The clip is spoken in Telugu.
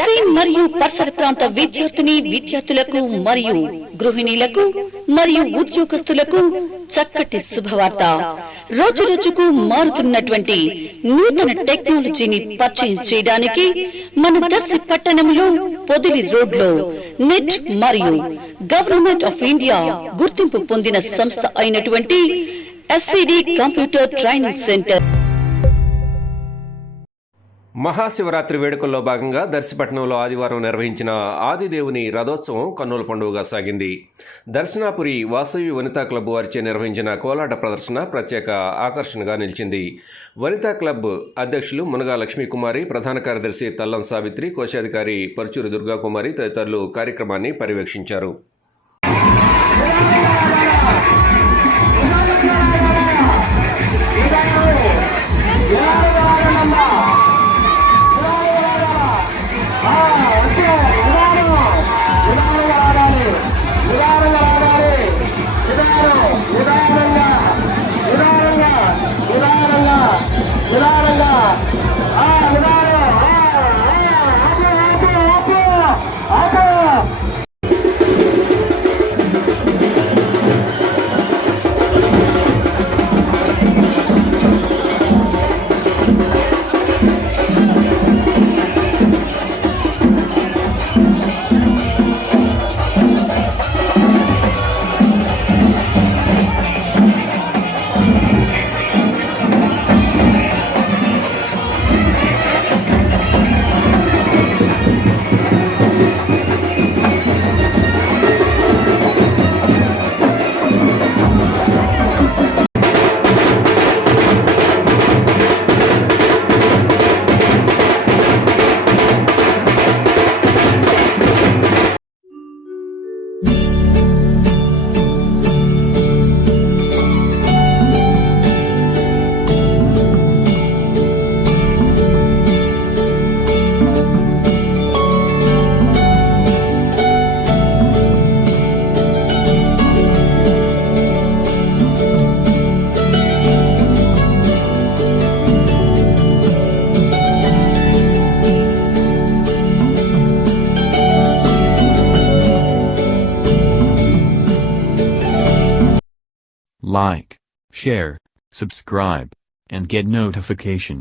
దర్శి మరియు పరిసర ప్రాంత విద్యార్థులకు మరియు గృహిణీలకు మరియు ఉద్యోగస్తులకు చక్కటి శుభవార్త. రోజు రోజుకు మారుతున్నటువంటి నూతన టెక్నాలజీని పరిచయం చేయడానికి మన దర్శి పట్టణంలో పొదిలి రోడ్లో నెట్ మరియు గవర్నమెంట్ ఆఫ్ ఇండియా గుర్తింపు పొందిన సంస్థ అయినటువంటి SCD computer training centre. Mahashivratri వేడుకల్లో భాగంగా దర్శిపట్నంలో ఆదివారం నిర్వహించిన ఆదిదేవుని రథోత్సవం కన్నుల పండుగగా సాగింది. దర్శనాపురి వాసవి వనితా క్లబ్ వారిచే నిర్వహించిన కోలాట ప్రదర్శన ప్రత్యేక ఆకర్షణగా నిలిచింది. వనితా క్లబ్ అధ్యక్షులు మునగా లక్ష్మీకుమారి, ప్రధాన కార్యదర్శి తల్లం సావిత్రి, కోశాధికారి పరుచూరి దుర్గాకుమారి తదితరులు కార్యక్రమాన్ని పర్యవేక్షించారు. Like, share, subscribe, and get notification.